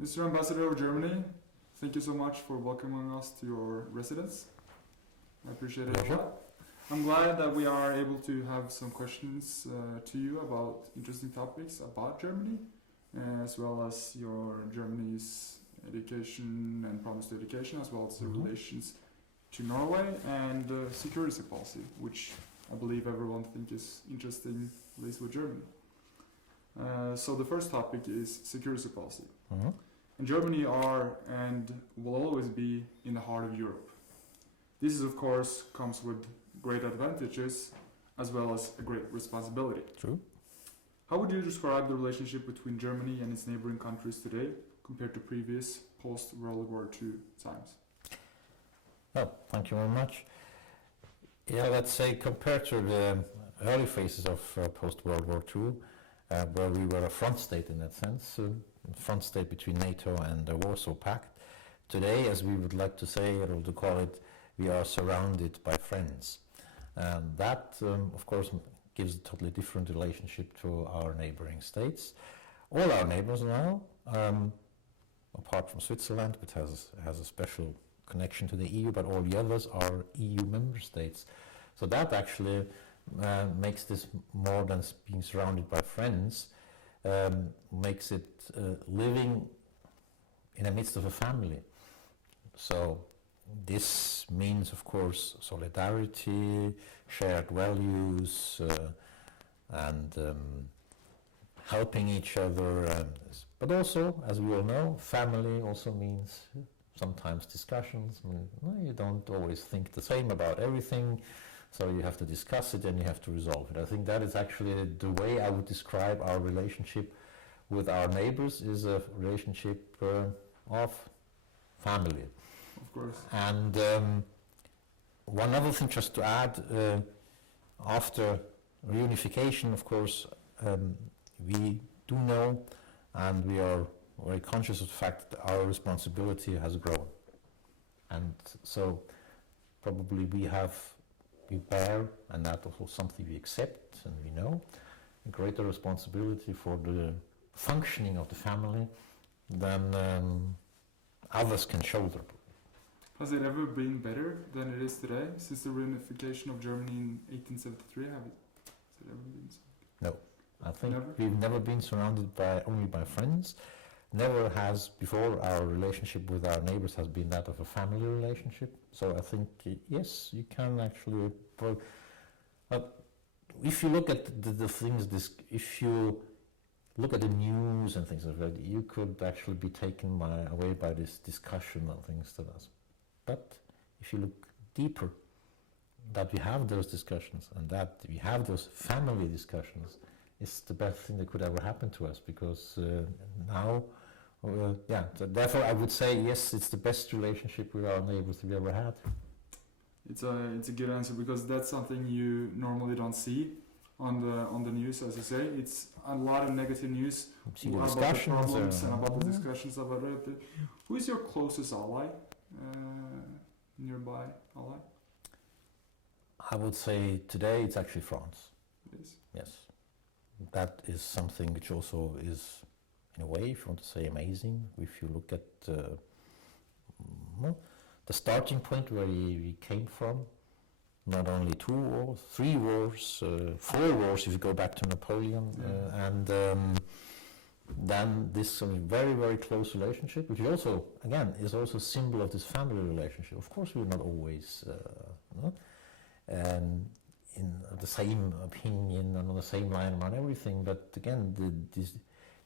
Mr. Ambassador of Germany, thank you so much for welcoming us to your residence. I appreciate it a lot. I'm glad that we are able to have some questions to you about interesting topics about Germany, as well as your Germany's education and promise to education, as well as the relations to Norway and security policy, which I believe everyone thinks is interesting, at least with Germany. So the first topic is security policy. And Germany are and will always be in the heart of Europe. This is, of course, comes with great advantages as well as a great responsibility. True. How would you describe the relationship between Germany and its neighboring countries today compared to previous post-World War II times? Oh, thank you very much. Yeah, let's say compared to the early phases of post-World War II, where we were a front state in that sense, front state between NATO and the Warsaw Pact. Today, as we would like to say, or to call it, we are surrounded by friends. That, of course, gives a totally different relationship to our neighboring states. All our neighbors now, apart from Switzerland, which has a special connection to the EU, but all the others are EU member states. So that actually makes this more than being surrounded by friends, makes it living in the midst of a family. So this means, of course, solidarity, shared values, and helping each other. But also, as we all know, family also means sometimes discussions. You don't always think the same about everything, so you have to discuss it and you have to resolve it. I think that is actually the way I would describe our relationship with our neighbors, is a relationship of family. Of course. And one other thing just to add, after reunification, of course, we do know and we are very conscious of the fact that our responsibility has grown. And so probably we bear, and that also something we accept and we know, a greater responsibility for the functioning of the family than others can shoulder. Has it ever been better than it is today since the reunification of Germany in 1873? Has it ever been so? No, I think we've never been surrounded only by friends. Never has before our relationship with our neighbors has been that of a family relationship. So I think yes, you can actually. But if you look at the things, if you look at the news and things like that, you could actually be taken away by this discussion and things to us. But if you look deeper, that we have those discussions and that we have those family discussions is the best thing that could ever happen to us, because now, so therefore I would say yes, it's the best relationship with our neighbors we ever had. It's a good answer, because that's something you normally don't see on the news, as you say. It's a lot of negative news about the problems and about the discussions about it. Who is your closest ally, nearby ally? I would say today it's actually France. It is? Yes. That is something which also is, in a way, if you want to say, amazing. If you look at the starting point where we came from, not only 2 wars, 3 wars, 4 wars if you go back to Napoleon, and then this very, very close relationship, which is also, again, is also a symbol of this family relationship. Of course, we're not always in the same opinion and on the same line about everything, but again,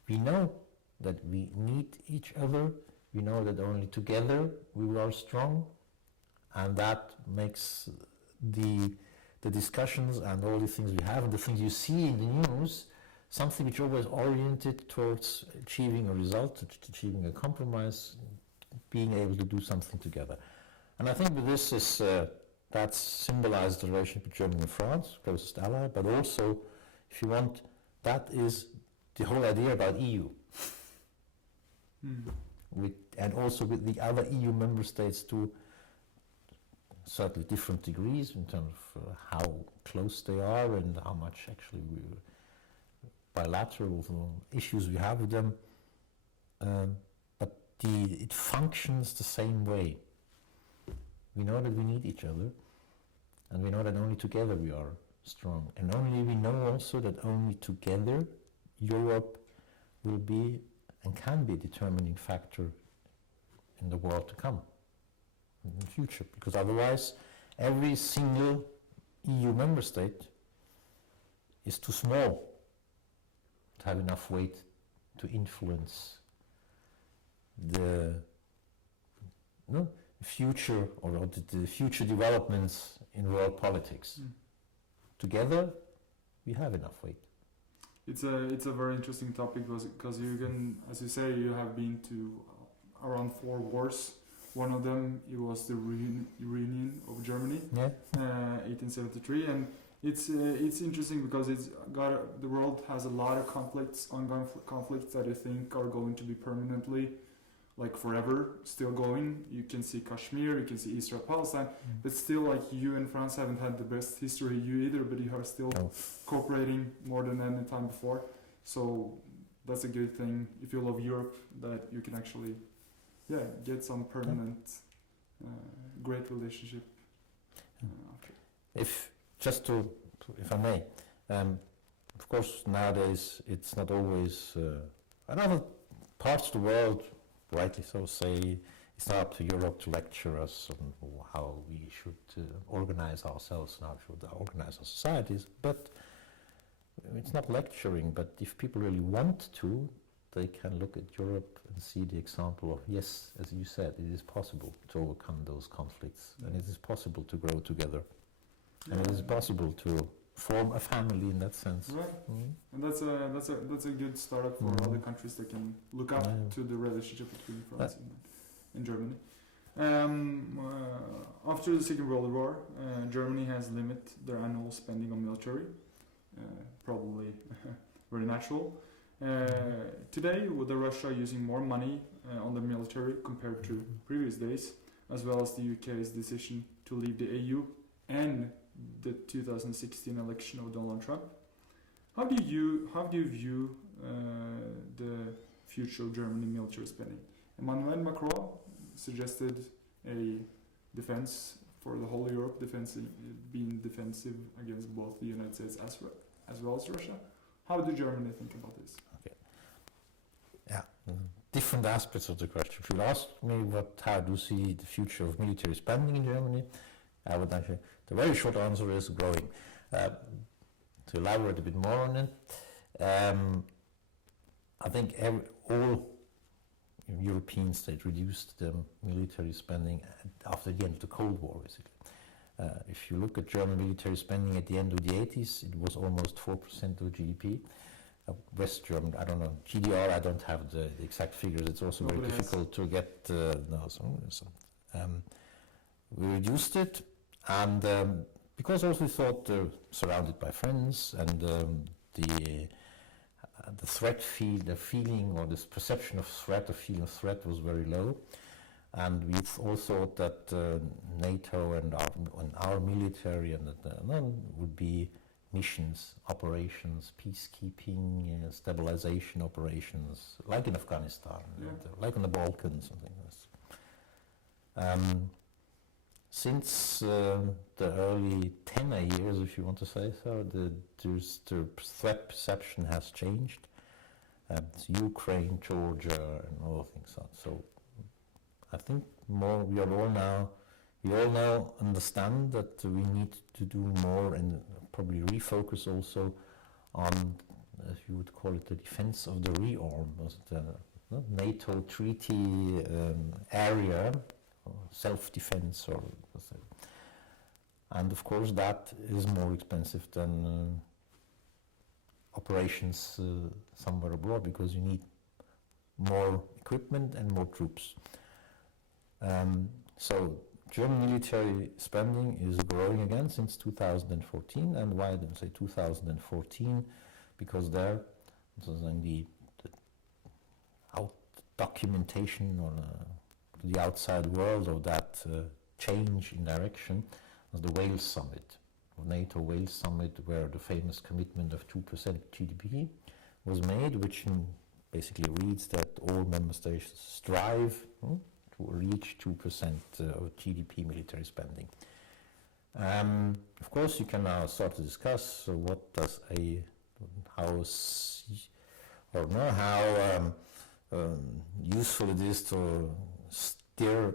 we know that we need each other. We know that only together we are strong, and that makes the discussions and all the things we have and the things you see in the news something which is always oriented towards achieving a result, achieving a compromise, being able to do something together. And I think with this is that symbolizes the relationship between Germany and France, closest ally, but also, if you want, that is the whole idea about EU. And also with the other EU member states to certainly different degrees in terms of how close they are and how much actually bilateral issues we have with them. But it functions the same way. We know that we need each other, and we know that only together we are strong. And we know also that only together Europe will be and can be a determining factor in the world to come, in the future. Because otherwise, every single EU member state is too small to have enough weight to influence the future or the future developments in world politics. Together, we have enough weight. It's a very interesting topic because you can, as you say, you have been to around 4 wars. One of them, it was the reunion of Germany, 1873, and it's interesting because the world has a lot of ongoing conflicts that I think are going to be permanently, like forever, still going. You can see Kashmir, you can see Israel, Palestine, but still, like, you and France haven't had the best history, you either, but you are still cooperating more than any time before. So that's a good thing if you love Europe, that you can actually, get some permanent, great relationship. If I may, of course nowadays it's not always. In other parts of the world, rightly so, say it's not up to Europe to lecture us on how we should organize ourselves and how we should organize our societies. But it's not lecturing. But if people really want to, they can look at Europe and see the example of, yes, as you said, it is possible to overcome those conflicts, and it is possible to grow together, and it is possible to form a family in that sense. Right. And that's a good startup for other countries that can look up to the relationship between France and Germany. After the Second World War, Germany has limited their annual spending on military, probably very natural. Today, with Russia using more money on the military compared to previous days, as well as the UK's decision to leave the EU and the 2016 election of Donald Trump, how do you view the future of German military spending? Emmanuel Macron suggested a defense for the whole Europe, being defensive against both the United States as well as Russia. How do Germany think about this? Okay. Yeah, different aspects of the question. If you ask me how do you see the future of military spending in Germany, I would actually, the very short answer is growing. To elaborate a bit more on it, I think all European states reduced their military spending after the end of the Cold War, basically. If you look at German military spending at the end of the 80s, it was almost 4% of GDP. West German, I don't know, GDR, I don't have the exact figures, it's also very difficult to get we reduced it, and because also we thought surrounded by friends, and the threat the feeling or this perception of threat, the feeling of threat was very low, and we all thought that NATO and our military and would be missions, operations, peacekeeping, stabilization operations, like in Afghanistan, like on the Balkans, something like this. Since the early 10 years, if you want to say so, the threat perception has changed. Ukraine, Georgia, and all things on. So I think we all now understand that we need to do more and probably refocus also on, as you would call it, the defense of the realm, the NATO treaty area, or self-defense, and of course that is more expensive than operations somewhere abroad, because you need more equipment and more troops. So German military spending is growing again since 2014, and why do I say 2014? Because there, the documentation or to the outside world of that change in direction was the Wales Summit, NATO Wales Summit, where the famous commitment of 2% GDP was made, which in basically reads that all member states strive to reach 2% of GDP military spending. Of course, you can now start to discuss what does how useful it is to stare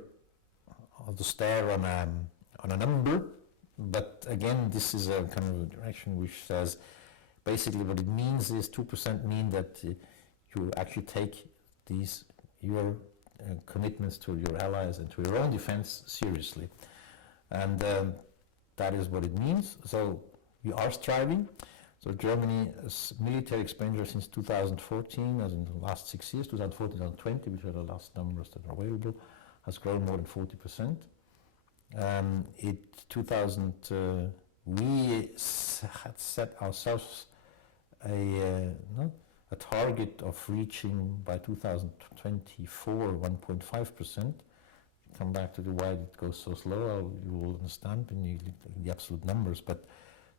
on a number. But again, this is a kind of a direction which says basically what it means is 2% mean that you actually take your commitments to your allies and to your own defense seriously. And that is what it means. So we are striving. So Germany's military expenditure since 2014, as in the last 6 years, 2014 and 20, which are the last numbers that are available, has grown more than 40%. We had set ourselves a target of reaching by 2024 1.5%. Come back to why it goes so slow. You will understand when you look at the absolute numbers. But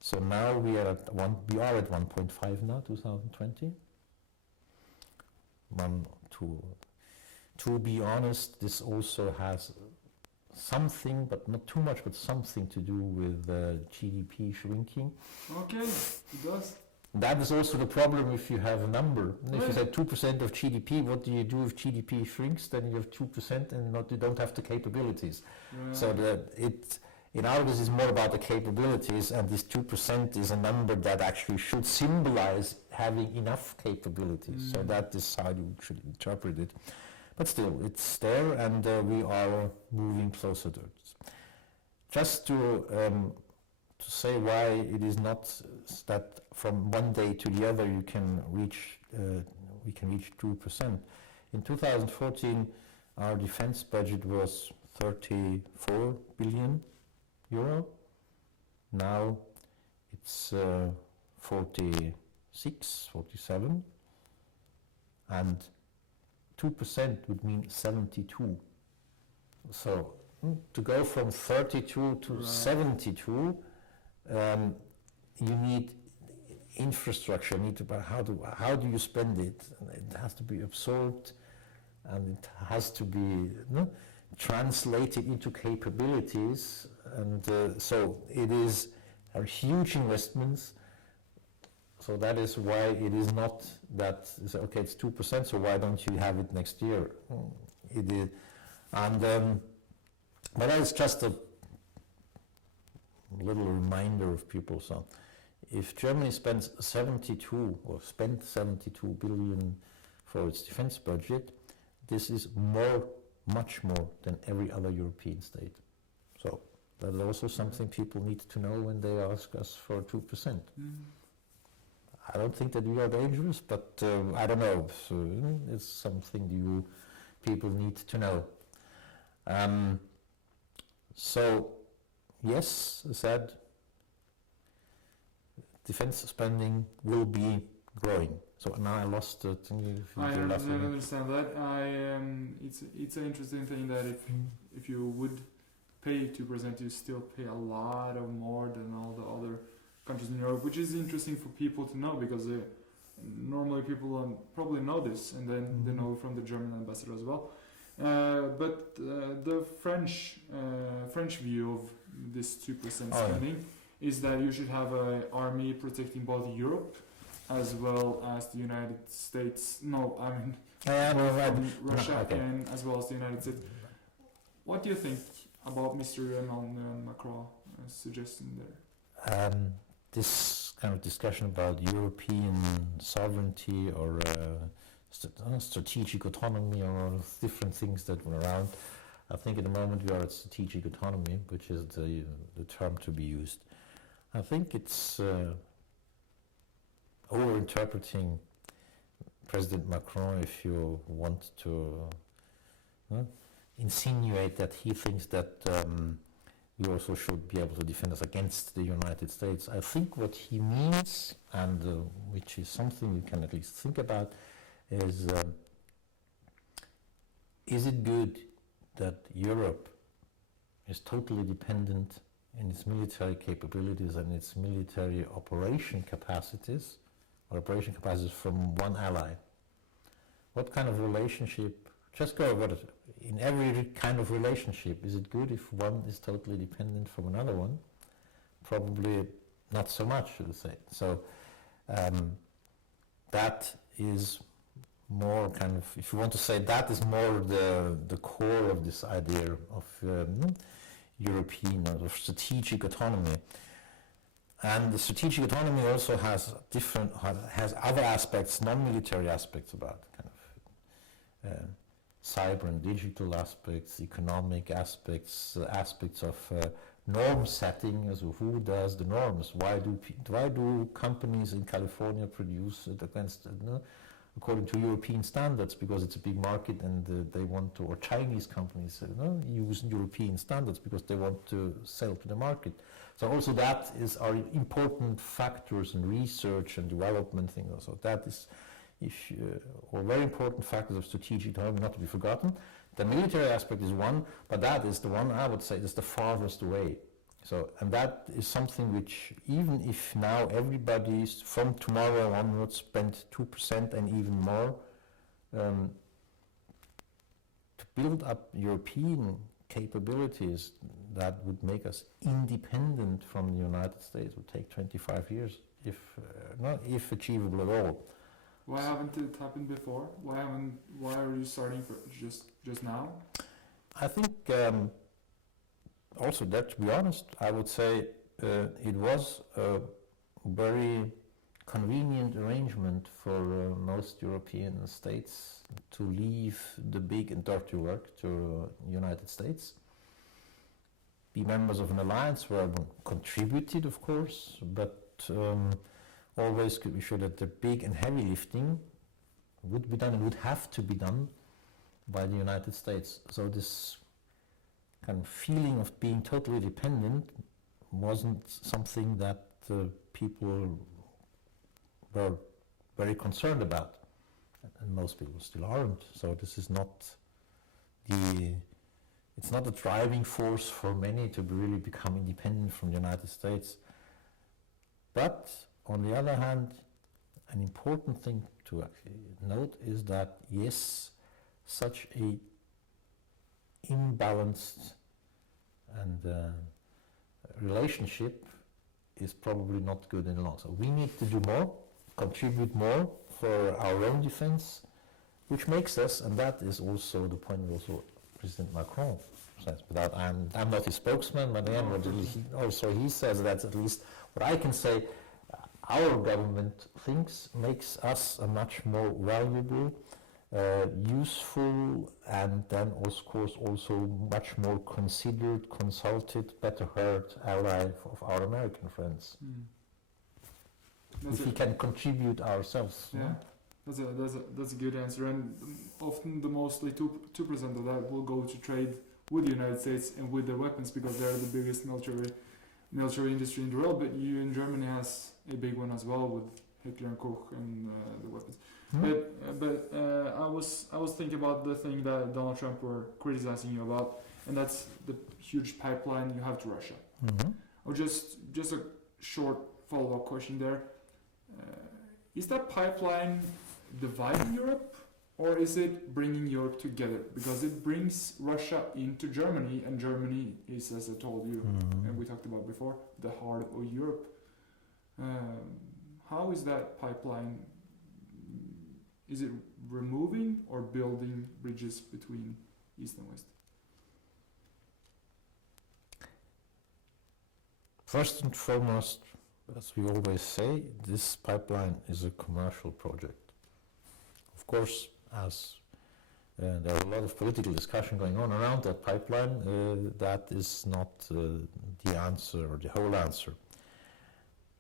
so now we are at 1.5 now, 2020. To be honest, this also has something, but not too much, but something to do with GDP shrinking. Okay, it does. That is also the problem if you have a number. If you say 2% of GDP, what do you do if GDP shrinks? Then you have 2% and you don't have the capabilities. So in our case, it's more about the capabilities, and this 2% is a number that actually should symbolize having enough capabilities. So that is how you should interpret it. But still, it's there, and we are moving closer to it. Just to say why it is not that from one day to the other we can reach 2%. In 2014, our defense budget was 34 billion euro. Now it's 46, 47, and 2% would mean 72. So to go from 32 to 72, you need infrastructure. You need to how do you spend it? It has to be absorbed, and it has to be translated into capabilities. And so it is a huge investments. So that is why it is not that okay, it's 2%. So why don't you have it next year? It is, and but that is just a little reminder of people. So if Germany spent 72 billion for its defense budget, this is much more than every other European state. So that is also something people need to know when they ask us for 2%. I don't think that we are dangerous, but I don't know. So, it's something people need to know. So, yes, as I said, defense spending will be growing. So now I lost it. I understand that. It's an interesting thing that if you would pay 2%, you still pay a lot of more than all the other countries in Europe, which is interesting for people to know, because normally people probably know this, and then they know from the German ambassador as well. But the French view of this 2% spending is that you should have an army protecting both Europe as well as the United States. Russia and as well as the United States. What do you think about Mr. Emmanuel Macron's suggestion there? This kind of discussion about European sovereignty or strategic autonomy or different things that were around, I think at the moment we are at strategic autonomy, which is the term to be used. I think it's over-interpreting President Macron if you want to insinuate that he thinks that we also should be able to defend us against the United States. I think what he means, and which is something you can at least think about, is it good that Europe is totally dependent in its military capabilities and its military operation capacities from one ally? what kind of relationship, just go over it. In every kind of relationship, is it good if one is totally dependent from another one? Probably not so much, I would say. So that is more kind of, if you want to say, that is more the core of this idea of European or of strategic autonomy. And the strategic autonomy also has has other aspects, non-military aspects about kind of cyber and digital aspects, economic aspects, aspects of norm setting, as who does the norms? Why do companies in California produce according to European standards? Because it's a big market and they want to, or Chinese companies use European standards because they want to sell to the market. So also that are important factors in research and development things. So that is, or very important factors of strategic autonomy, not to be forgotten. The military aspect is one, but that is the one I would say is the farthest away. So, and that is something which, even if now everybody from tomorrow onwards spend 2% and even more to build up European capabilities that would make us independent from the United States would take 25 years, if achievable at all. Why haven't it happened before? Why are you starting for just now? I think also that, to be honest, I would say it was a very convenient arrangement for most European states to leave the big and dirty work to the United States. Be members of an alliance where one contributed, of course, but always could be sure that the big and heavy lifting would be done and would have to be done by the United States. So this kind of feeling of being totally dependent wasn't something that people were very concerned about, and most people still aren't. So this is not it's not a driving force for many to really become independent from the United States. But on the other hand, an important thing to actually note is that yes, such a imbalanced and relationship is probably not good in the long run. So we need to do more, contribute more for our own defense, which makes us, and that is also the point also President Macron says, but I'm not his spokesman, but again, he says that's at least what I can say. Our government thinks makes us a much more valuable, useful, and then of course also much more considered, consulted, better heard ally of our American friends. If we can contribute ourselves. Yeah, that's a good answer. And often the mostly 2% of that will go to trade with the United States and with their weapons because they're the biggest military industry in the world. But you in Germany has a big one as well with Hitler and Koch and the weapons. But I was thinking about the thing that Donald Trump were criticizing you about, and that's the huge pipeline you have to Russia. Or just a short follow-up question there. Is that pipeline dividing Europe, or is it bringing Europe together? Because it brings Russia into Germany, and Germany is, as I told you, and we talked about before, the heart of Europe. How is that pipeline? Is it removing or building bridges between East and West? First and foremost, as we always say, this pipeline is a commercial project. Of course, as there are a lot of political discussion going on around that pipeline, that is not the answer or the whole answer.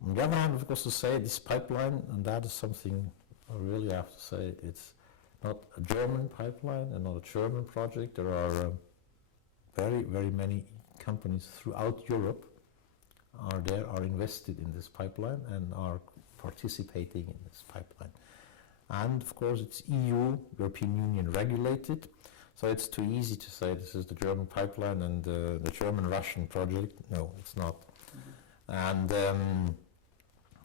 On the other hand, of course, to say this pipeline, and that is something I really have to say, it's not a German pipeline and not a German project. There are very, very many companies throughout Europe are invested in this pipeline and are participating in this pipeline. And of course it's European Union regulated, so it's too easy to say this is the German pipeline and the German-Russian project. No, it's not. And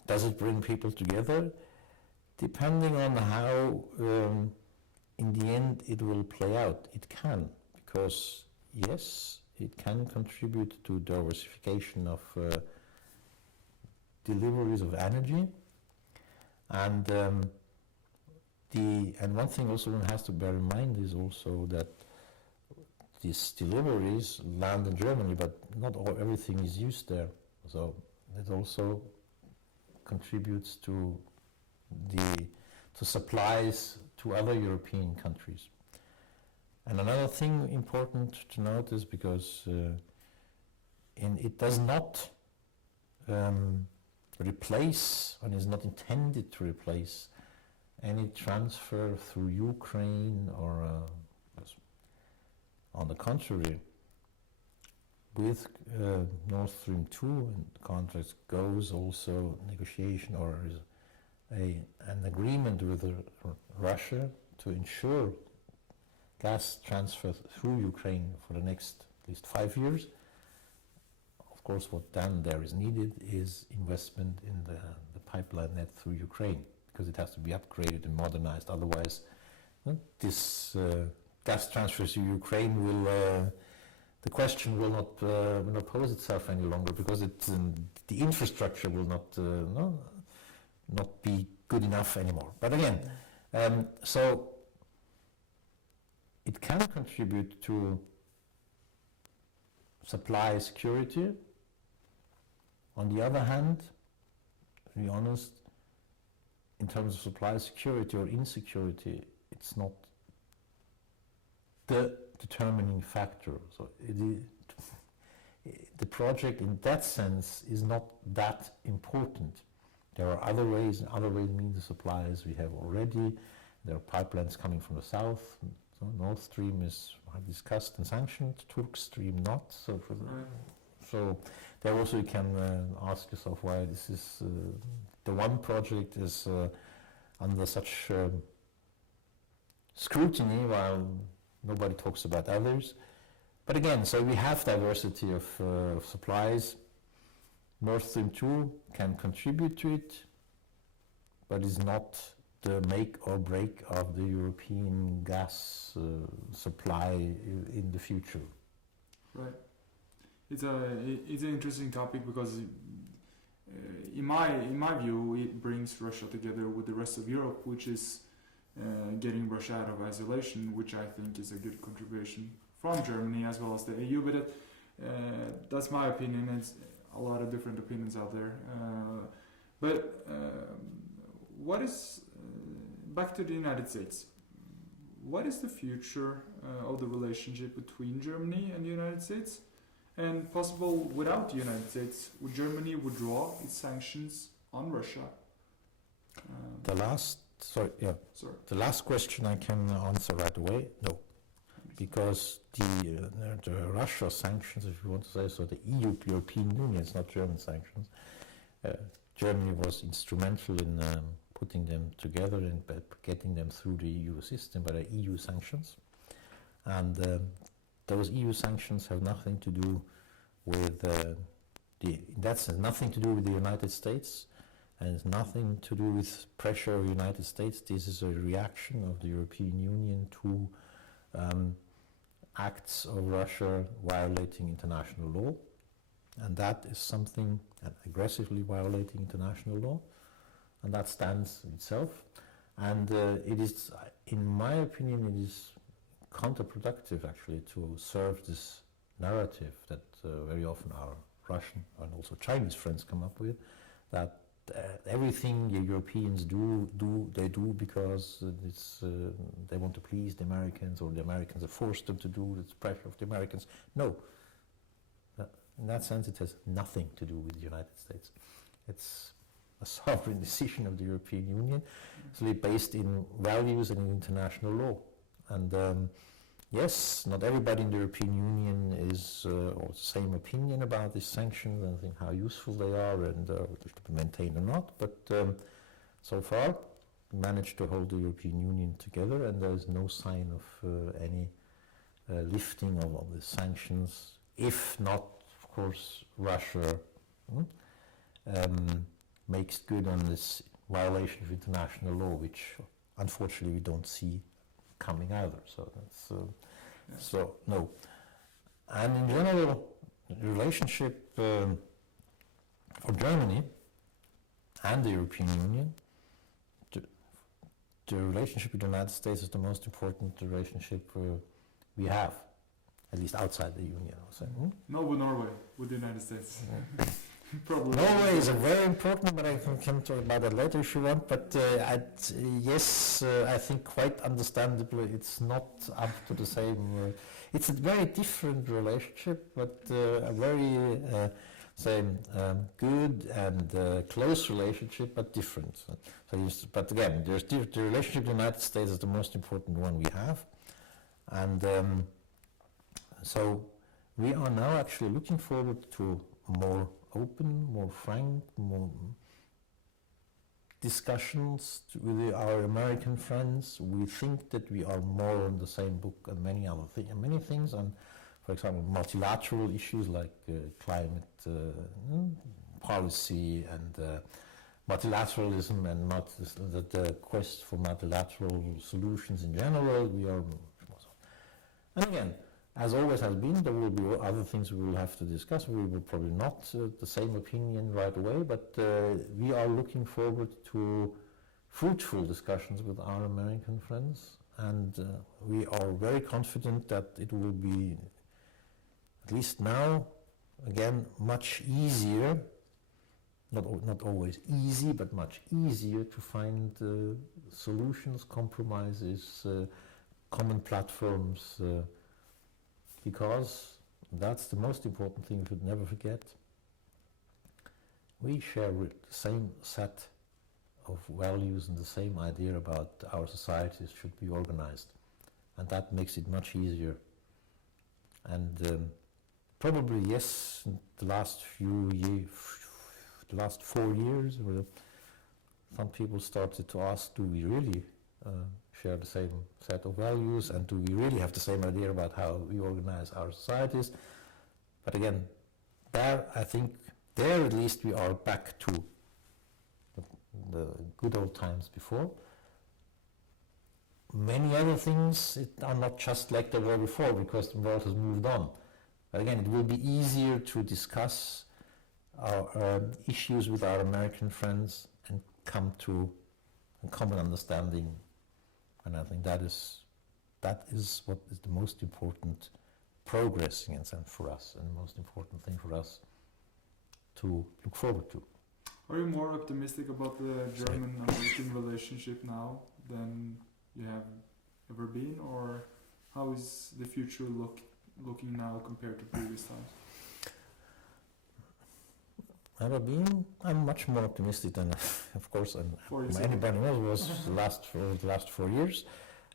does it bring people together? Depending on how in the end it will play out. It can, because yes, it can contribute to diversification of deliveries of energy, and one thing also one has to bear in mind is also that these deliveries land in Germany, but not everything is used there. So it also contributes to supplies to other European countries. And another thing important to note is because it does not replace, and is not intended to replace, any transfer through Ukraine or on the contrary, with Nord Stream 2 and the contract goes also negotiation or is an agreement with Russia to ensure gas transfer through Ukraine for the next at least 5 years. Of course, what then there is needed is investment in the pipeline net through Ukraine, because it has to be upgraded and modernized. Otherwise, this gas transfer to Ukraine will, the question will not pose itself any longer, because the infrastructure will not be good enough anymore. But again, so it can contribute to supply security. On the other hand, to be honest, in terms of supply security or insecurity, it's not the determining factor. So the project in that sense is not that important. There are other ways, and other ways mean the supplies we have already. There are pipelines coming from the south. So Nord Stream is discussed and sanctioned, Turk Stream not. So so there also you can ask yourself why this is the one project is under such scrutiny while nobody talks about others. But again, so we have diversity of supplies. Nord Stream 2 can contribute to it, but is not the make or break of the European gas supply in the future. Right. It's an interesting topic because in my view it brings Russia together with the rest of Europe, which is getting Russia out of isolation, which I think is a good contribution from Germany as well as the EU. But that's my opinion. It's a lot of different opinions out there. But what is back to the United States? What is the future of the relationship between Germany and the United States? And possible without the United States, would Germany withdraw its sanctions on Russia? The last question I can answer right away, no. Because the Russia sanctions, if you want to say so, the EU, European Union, it's not German sanctions. Germany was instrumental in putting them together and getting them through the EU system, but EU sanctions. And those EU sanctions have nothing to do with in that sense, nothing to do with the United States, and it's nothing to do with pressure of the United States. This is a reaction of the European Union to acts of Russia violating international law, and that is something aggressively violating international law, and that stands itself. And it is, in my opinion, it is counterproductive actually to serve this narrative that very often our Russian and also Chinese friends come up with, that everything the Europeans do because they want to please the Americans, or the Americans have forced them to do, it's pressure of the Americans. No. In that sense, it has nothing to do with the United States. It's a sovereign decision of the European Union, actually based in values and in international law. And yes, not everybody in the European Union is of the same opinion about these sanctions and think how useful they are and whether to be maintained or not. But so far, we managed to hold the European Union together, and there is no sign of any lifting of the sanctions, if not, of course, Russia makes good on this violation of international law, which unfortunately we don't see coming either. So that's Yeah. so no. And in general, the relationship for Germany and the European Union, the relationship with the United States is the most important relationship we have, at least outside the Union, I would say. Not with Norway, with the United States. Probably. Norway is a very important, but I can come to about that later if you want. But I think quite understandably it's not up to the same. It's a very different relationship, but a very good and close relationship, but different. But again, the relationship with the United States is the most important one we have, and so we are now actually looking forward to more open, more frank, more discussions with our American friends. We think that we are more on the same book and many other many things on, for example, multilateral issues like climate policy and multilateralism and the quest for multilateral solutions in general. We are, and again, as always has been, there will be other things we will have to discuss. We will probably not the same opinion right away, but we are looking forward to fruitful discussions with our American friends, and we are very confident that it will be, at least now, again, much easier, not always easy, but much easier to find solutions, compromises, common platforms, because that's the most important thing we should never forget. We share the same set of values and the same idea about our societies should be organized, and that makes it much easier. And probably yes, in the last 4 years, some people started to ask, do we really share the same set of values, and do we really have the same idea about how we organize our societies? But again, I think at least we are back to the good old times before. Many other things are not just like they were before, because the world has moved on. But again, it will be easier to discuss our issues with our American friends and come to a common understanding. And I think that is what is the most important progress in a sense for us, and the most important thing for us to look forward to. Are you more optimistic about the German-American relationship now than you have ever been, or how is the future looking now compared to previous times? I'm much more optimistic than, of course, anybody else was the last 4 years.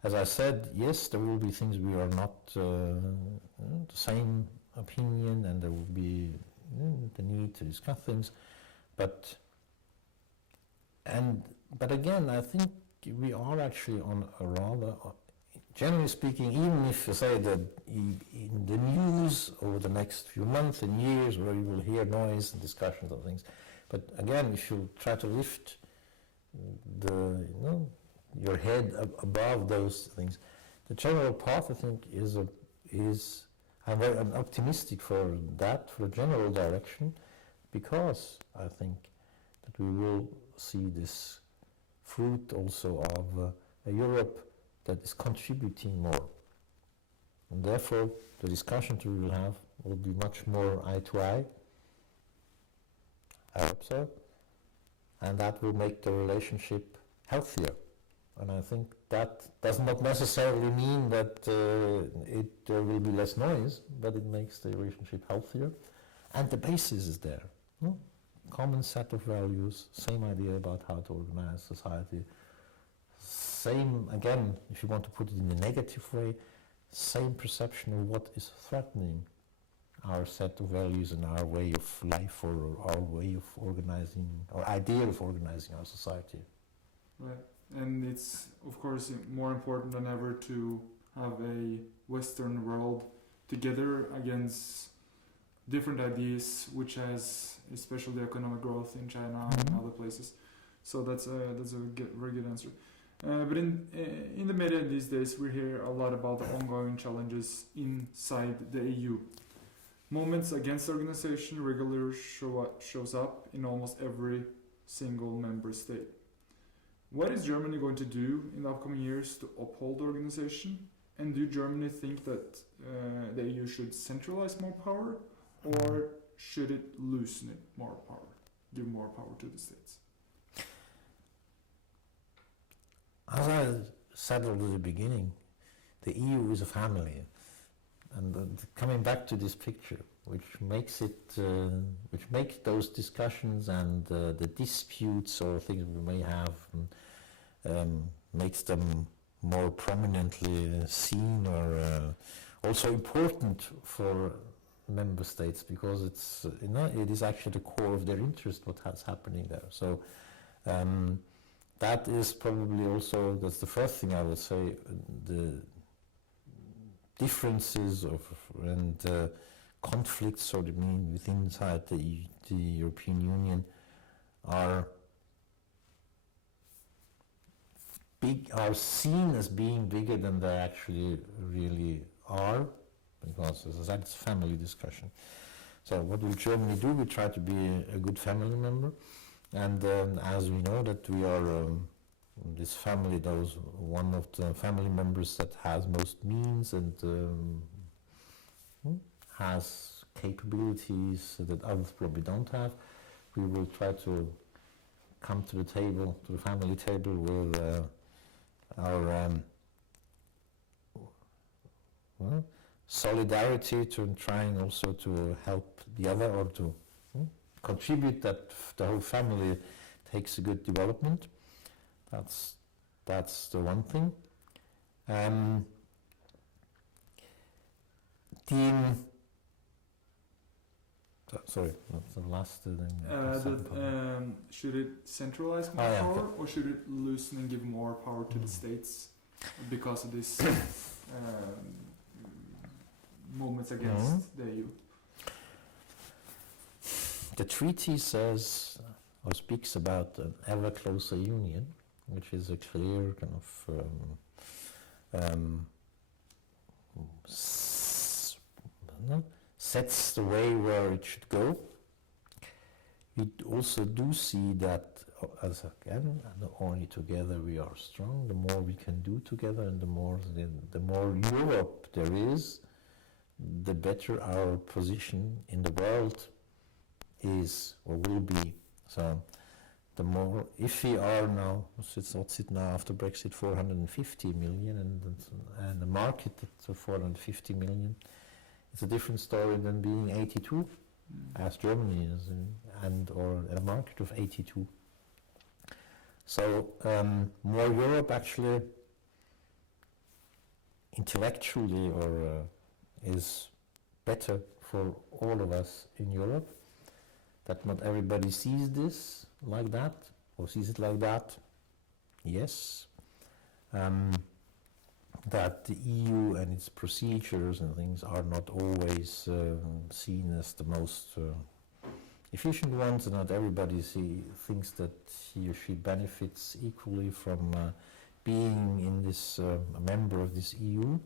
As I said, yes, there will be things we are not the same opinion, and there will be the need to discuss things. But again, I think we are actually on a rather, generally speaking, even if you say that in the news over the next few months and years, where you will hear noise and discussions of things, but again, if you try to lift your head above those things, the general path, I think, is I'm optimistic for that, for the general direction, because I think that we will see this fruit also of a Europe that is contributing more. And therefore, the discussions we will have will be much more eye to eye. I hope so. And that will make the relationship healthier. And I think that does not necessarily mean that there will be less noise, but it makes the relationship healthier. And the basis is there. Common set of values, same idea about how to organize society. Same, again, if you want to put it in a negative way, same perception of what is threatening our set of values and our way of life, or our way of organizing, our idea of organizing our society. Right, and it's of course more important than ever to have a Western world together against different ideas, which has especially economic growth in China and other places. So that's a very good answer. But in the media these days, we hear a lot about the ongoing challenges inside the EU. Movements against the organization regularly shows up in almost every single member state. What is Germany going to do in the upcoming years to uphold the organization? And do Germany think that the EU should centralize more power, or should it loosen it more power, give more power to the states? As I said at the beginning, the EU is a family, and coming back to this picture, which makes those discussions and the disputes or things we may have, makes them more prominently seen, or also important for member states, because it's it is actually the core of their interest what has happening there. So. That is probably also, that's the first thing I would say, the differences and conflicts, so to mean, within inside the European Union are seen as being bigger than they actually really are, because as I said, it's a family discussion. So what will Germany do? We try to be a good family member. And as we know that we are this family, one of the family members that has most means and has capabilities that others probably don't have, we will try to come to the table, to the family table, with our solidarity, to trying also to help the other, or to contribute that the whole family takes a good development. That's the one thing. Sorry, that's the last thing. Should it centralize more power, or should it loosen and give more power to the states because of this movements against the EU? The treaty says, or speaks about an ever closer union, which is a clear kind of sets the way where it should go. We also do see that, as again, only together we are strong. The more we can do together, and the more Europe there is, the better our position in the world is or will be. So the more, if we are now, what's it now after Brexit, 450 million, and the market at 450 million, it's a different story than being 82, as Germany is, or a market of 82. So more Europe actually intellectually is better for all of us in Europe. That not everybody sees this like that, or sees it like that. Yes. That the EU and its procedures and things are not always seen as the most efficient ones, and not everybody thinks that he or she benefits equally from being in this a member of this EU.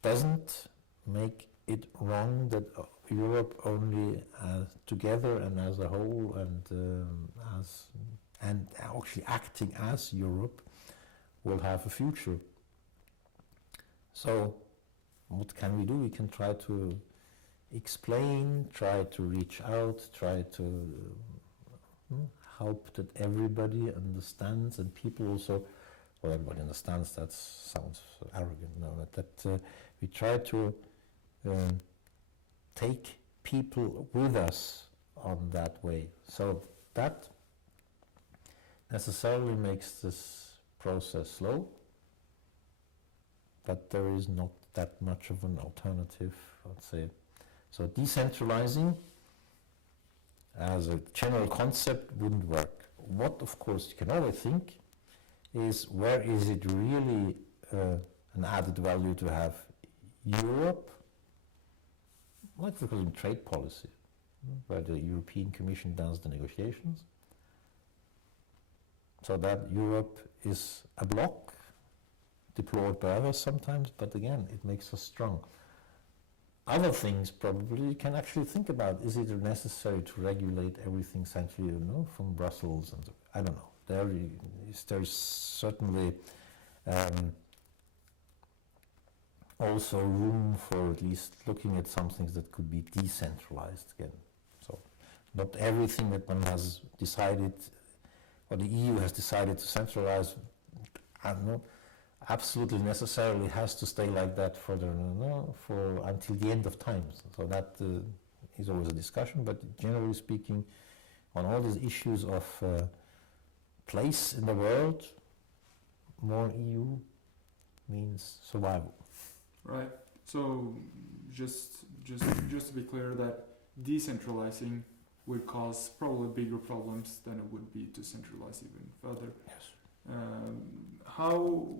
Doesn't make it wrong that Europe only together and as a whole, and actually acting as Europe, will have a future. So what can we do? We can try to explain, try to reach out, try to help that everybody understands, and people also, well, everybody understands, that sounds arrogant, no, but that we try to take people with us on that way. So that necessarily makes this process slow, but there is not that much of an alternative, I'd say. So decentralizing as a general concept wouldn't work. What, of course, you can always think is, where is it really an added value to have Europe, like for example in trade policy, where the European Commission does the negotiations, so that Europe is a bloc, deplored by others sometimes, but again, it makes us strong. Other things probably you can actually think about. Is it necessary to regulate everything centrally, from Brussels? And I don't know. There's certainly also room for at least looking at some things that could be decentralized again. So not everything that one has decided, or the EU has decided to centralize, I don't know, absolutely necessarily has to stay like that further, for until the end of time. So that is always a discussion, but generally speaking, on all these issues of place in the world, more EU means survival. Right. So just to be clear, that decentralizing would cause probably bigger problems than it would be to centralize even further. Yes. How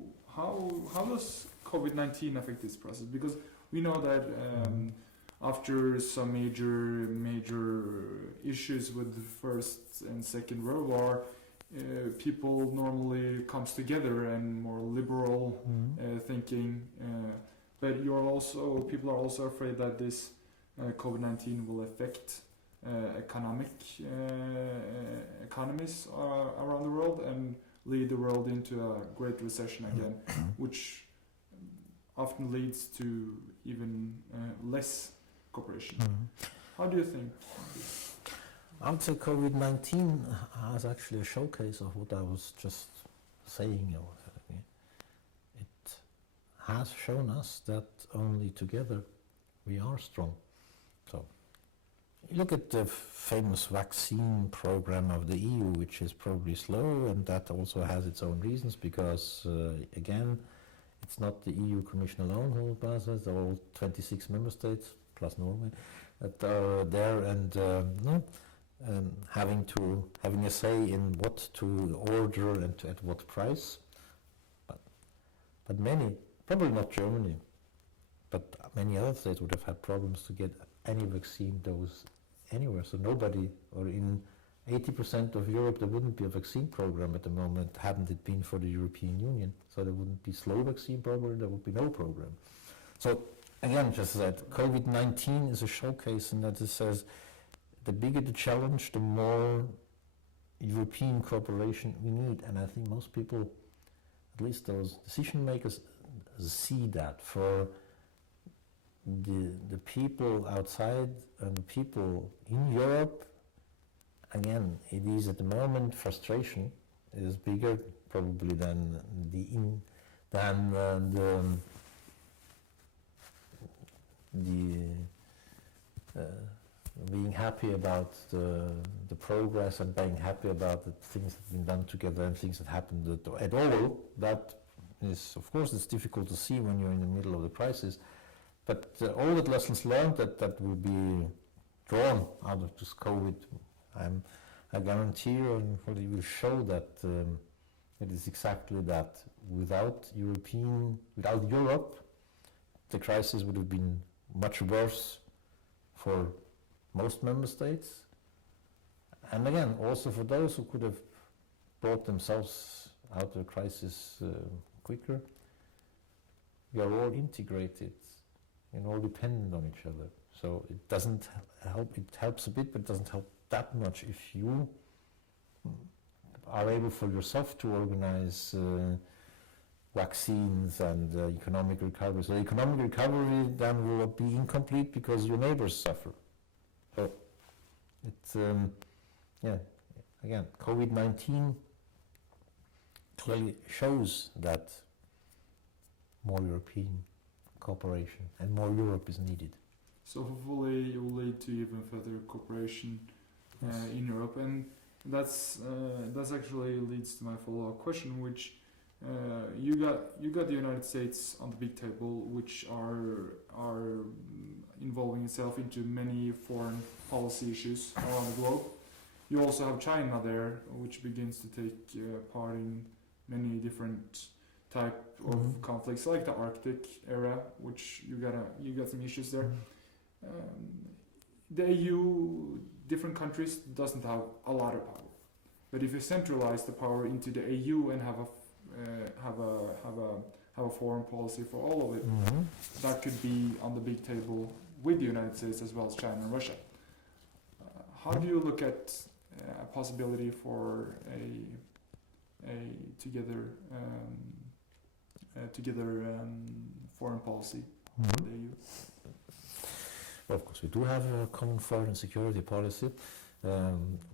does COVID-19 affect this process? Because we know that after some major issues with the First and Second World War, people normally comes together and more liberal thinking. But people are also afraid that this COVID-19 will affect economies around the world and lead the world into a great recession again, which often leads to even less cooperation. How do you think? I would say COVID-19 is actually a showcase of what I was just saying. It has shown us that only together we are strong. So you look at the famous vaccine program of the EU, which is probably slow, and that also has its own reasons, because again, it's not the EU Commission alone who does it, all 26 member states plus Norway that are there, and having a say in what to order and at what price. But many, probably not Germany, but many other states would have had problems to get any vaccine dose anywhere. So nobody, or in 80% of Europe, there wouldn't be a vaccine program at the moment, hadn't it been for the European Union. So there wouldn't be slow vaccine program, there would be no program. So again, just that COVID-19 is a showcase, and that it says the bigger the challenge, the more European cooperation we need. And I think most people, at least those decision makers, see that. For the people outside and the people in Europe, again, it is at the moment frustration is bigger probably than being happy about the progress and being happy about the things that have been done together and things that happened at all. That is, of course, it's difficult to see when you're in the middle of the crisis. But all the lessons learned that will be drawn out of this COVID, I guarantee you, and it will show that it is exactly that. Without Europe, the crisis would have been much worse for most member states. And again, also for those who could have brought themselves out of the crisis quicker. We are all integrated and all dependent on each other. So it doesn't help, it helps a bit, but it doesn't help that much if you are able for yourself to organize vaccines and economic recovery. So economic recovery then will be incomplete because your neighbors suffer. So it's, again, COVID-19 clearly shows that more European cooperation and more Europe is needed. So hopefully it will lead to even further cooperation in Europe, and that's actually leads to my follow-up question, which you got the United States on the big table, which are involving itself into many foreign policy issues around the globe. You also have China there, which begins to take part in many different type of conflicts, like the Arctic area, which you got some issues there. The EU, different countries, doesn't have a lot of power. But if you centralize the power into the AU and have a foreign policy for all of it, that could be on the big table with the United States as well as China and Russia. How do you look at a possibility for a together foreign policy for the EU? Well, of course, we do have a common foreign security policy,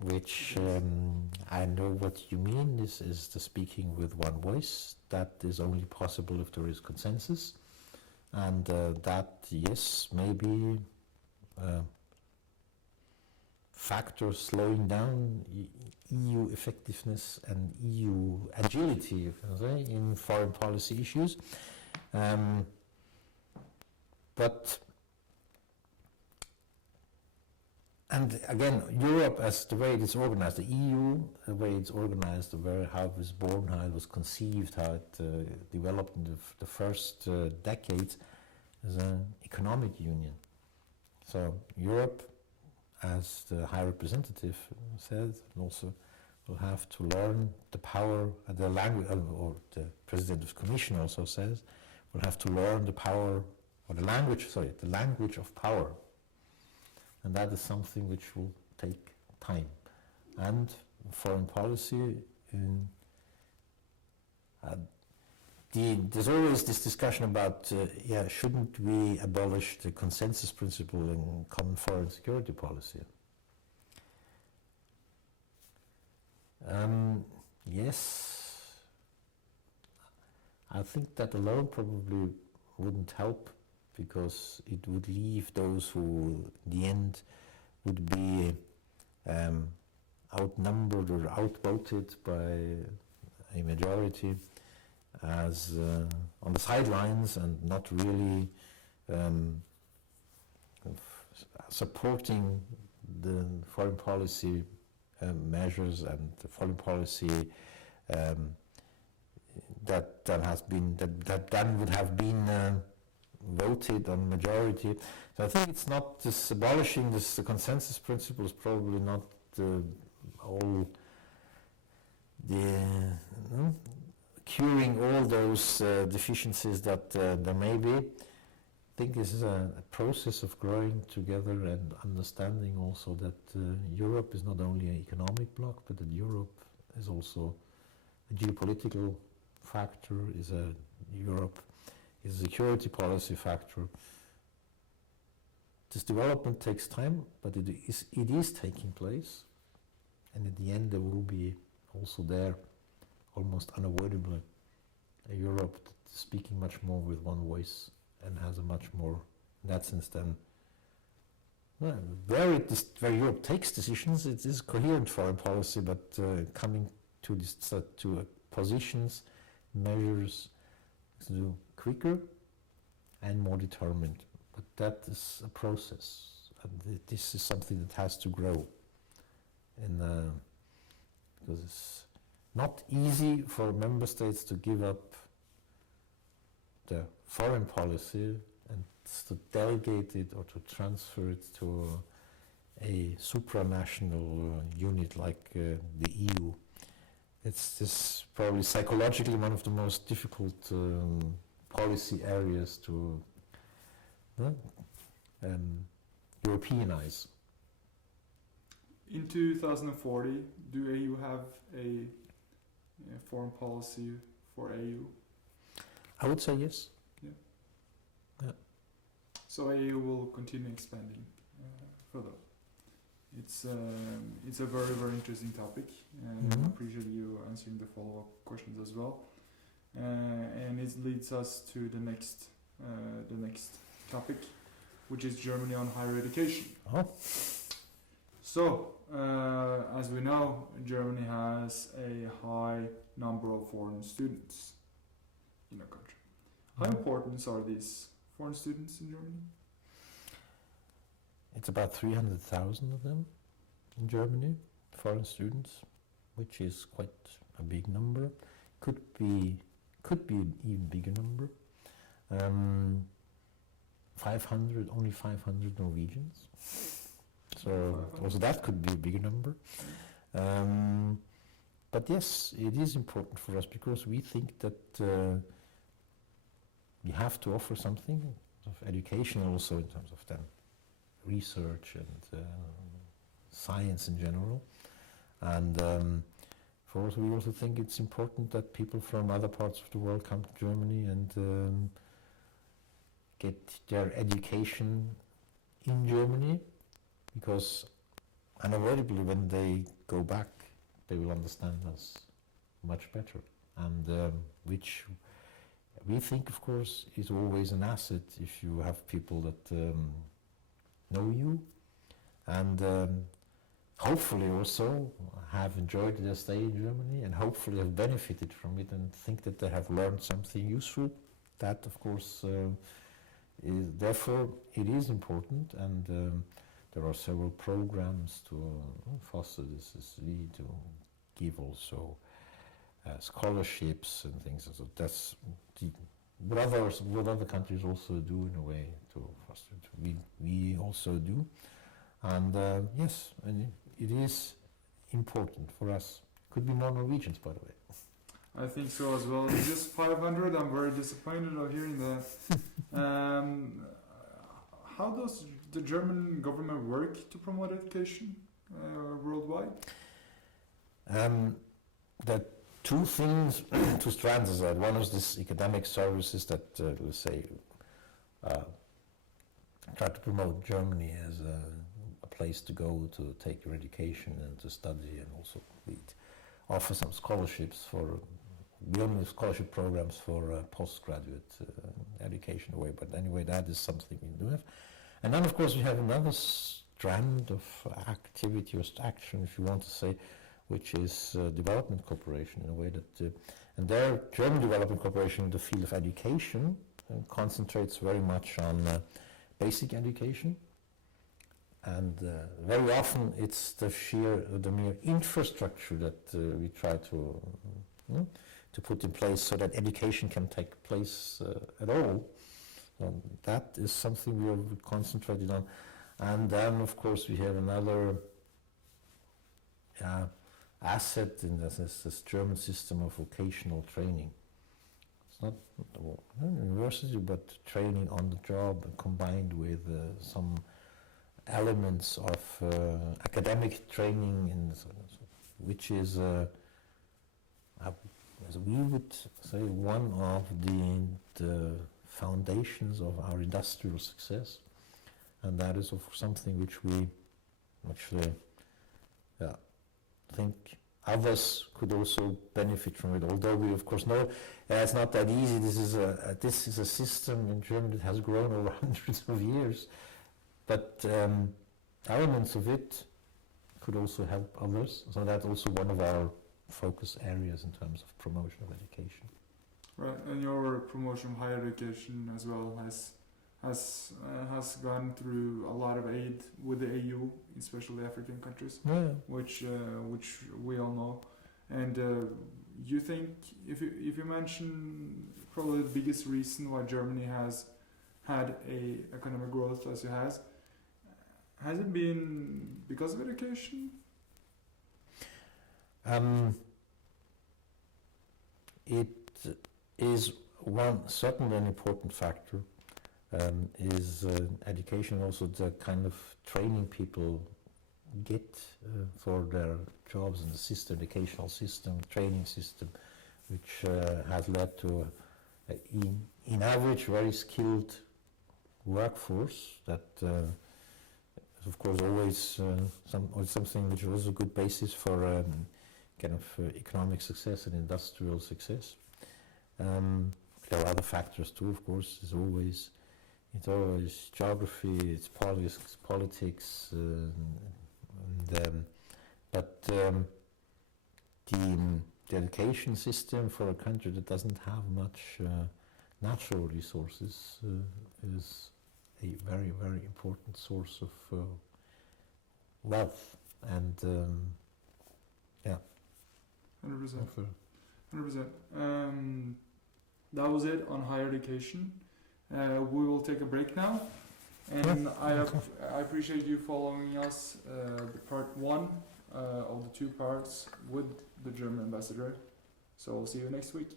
which I know what you mean. This is the speaking with one voice. That is only possible if there is consensus, and that, yes, maybe factors slowing down EU effectiveness and EU agility, you can say, in foreign policy issues. And again, Europe, as the way it is organized, the EU, the way it's organized, how it was born, how it was conceived, how it developed in the first decades, is an economic union. So Europe, as the High Representative said, also will have to learn the power, the language, or the President of the Commission also says, will have to learn the power, or the language of power. And that is something which will take time. And foreign policy, there's always this discussion about, shouldn't we abolish the consensus principle in common foreign security policy? Yes, I think that alone probably wouldn't help, because it would leave those who, in the end, would be outnumbered or outvoted by a majority as on the sidelines and not really supporting the foreign policy measures and the foreign policy that then would have been voted on majority. So I think it's not this abolishing the consensus principle is probably not all the curing all those deficiencies that there may be. I think this is a process of growing together and understanding also that Europe is not only an economic bloc, but that Europe is also a geopolitical factor, Europe is a security policy factor. This development takes time, but it is taking place, and at the end there will be also there, almost unavoidably, a Europe that is speaking much more with one voice and has a much more, in that sense, than where Europe takes decisions. It is coherent foreign policy, but coming to positions, measures, to do quicker and more determined. But that is a process, and this is something that has to grow. Because it's not easy for member states to give up their foreign policy and to delegate it or to transfer it to a supranational unit like the EU. It's this probably psychologically one of the most difficult policy areas to Europeanize. In 2040, do AU have a foreign policy for AU? I would say yes. Yeah. So AU will continue expanding further. It's a very, very interesting topic, and I appreciate you answering the follow-up questions as well. And it leads us to the next topic, which is Germany on higher education. Oh. So, as we know, Germany has a high number of foreign students in our country. How important are these foreign students in Germany? It's about 300,000 of them in Germany, foreign students, which is quite a big number. Could be an even bigger number. 500, only 500 Norwegians. So also that could be a bigger number. but yes, it is important for us because we think that we have to offer something of education also in terms of then research and science in general. And for us, we also think it's important that people from other parts of the world come to Germany and get their education in Germany, because unavoidably when they go back, they will understand us much better. And which we think, of course, is always an asset if you have people that know you and hopefully also have enjoyed their stay in Germany and hopefully have benefited from it and think that they have learned something useful. That, of course, is therefore it is important, and there are several programs to foster this as we to give also scholarships and things. So that's what other countries also do in a way to foster it. We also do, and yes, and it is important for us. Could be more Norwegians, by the way. I think so as well. Just 500. I'm very disappointed of hearing that. How does the German government work to promote education worldwide? There are two things, two strands of that. One is this academic services that, let's say, try to promote Germany as a place to go to take your education and to study, and also we offer some scholarships for, we only have scholarship programs for postgraduate education away, but anyway, that is something we do have. And then, of course, we have another strand of activity or action, if you want to say, which is development cooperation in a way that, and there German development cooperation in the field of education concentrates very much on basic education, and very often it's the mere infrastructure that we try to put in place so that education can take place at all. That is something we have concentrated on. And then, of course, we have another asset in this German system of vocational training. It's not university, but training on the job combined with some elements of academic training, which is, as we would say, one of the foundations of our industrial success. And that is something which we actually think others could also benefit from it. Although we, of course, know it's not that easy. This is a system in Germany that has grown over hundreds of years, but elements of it could also help others. So that's also one of our focus areas in terms of promotion of education. Right, and your promotion of higher education as well has gone through a lot of aid with the AU, especially African countries, which we all know. And you think, if you mention probably the biggest reason why Germany has had a economic growth as it has it been because of education? It is certainly an important factor. Is education, also the kind of training people get for their jobs in the system, educational system, training system, which has led to in average very skilled workforce that is of course always something which is also a good basis for kind of economic success and industrial success. There are other factors too, of course. It's always geography, it's politics, but the education system for a country that doesn't have much natural resources is a very, very important source of wealth, and 100%. 100%. That was it on higher education. We will take a break now, and I appreciate you following us, the part 1 of the two parts with the German ambassador. So I'll see you next week.